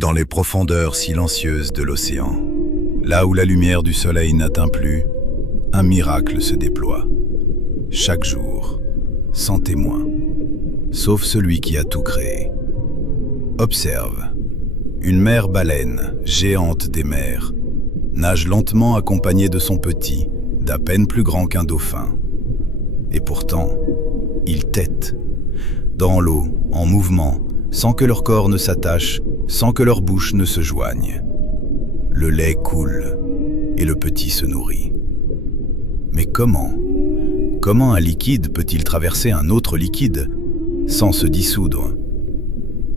Dans les profondeurs silencieuses de l'océan, là où la lumière du soleil n'atteint plus, un miracle se déploie. Chaque jour, sans témoin, sauf celui qui a tout créé. Observe. Une mère baleine, géante des mers, nage lentement accompagnée de son petit, d'à peine plus grand qu'un dauphin. Et pourtant, ils tettent. Dans l'eau, en mouvement, sans que leur corps ne s'attache, sans que leur bouche ne se joigne. Le lait coule, et le petit se nourrit. Mais comment? Comment un liquide peut-il traverser un autre liquide, sans se dissoudre?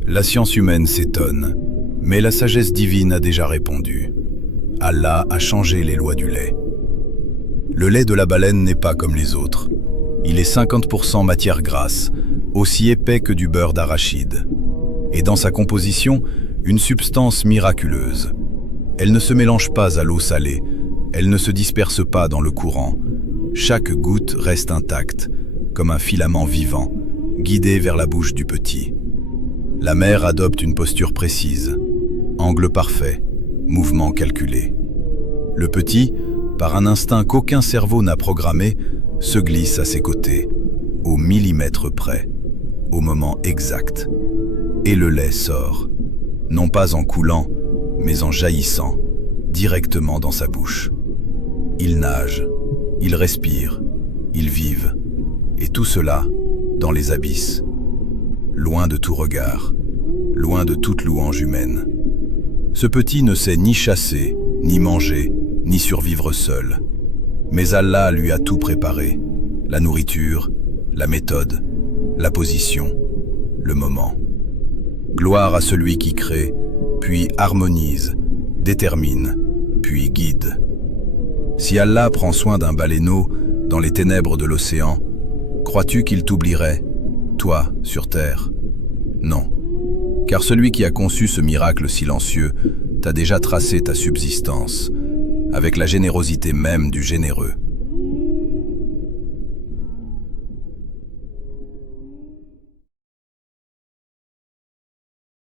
La science humaine s'étonne, mais la sagesse divine a déjà répondu. Allah a changé les lois du lait. Le lait de la baleine n'est pas comme les autres. Il est 50% matière grasse, aussi épais que du beurre d'arachide. Et dans sa composition, une substance miraculeuse. Elle ne se mélange pas à l'eau salée, elle ne se disperse pas dans le courant. Chaque goutte reste intacte, comme un filament vivant, guidé vers la bouche du petit. La mère adopte une posture précise, angle parfait, mouvement calculé. Le petit, par un instinct qu'aucun cerveau n'a programmé, se glisse à ses côtés, au millimètre près, au moment exact. Et le lait sort, non pas en coulant, mais en jaillissant, directement dans sa bouche. Ils nagent, ils respirent, ils vivent, et tout cela dans les abysses, loin de tout regard, loin de toute louange humaine. Ce petit ne sait ni chasser, ni manger, ni survivre seul. Mais Allah lui a tout préparé, la nourriture, la méthode, la position, le moment. Gloire à celui qui crée, puis harmonise, détermine, puis guide. Si Allah prend soin d'un baleineau dans les ténèbres de l'océan, crois-tu qu'il t'oublierait, toi, sur terre? Non, car celui qui a conçu ce miracle silencieux t'a déjà tracé ta subsistance, avec la générosité même du généreux.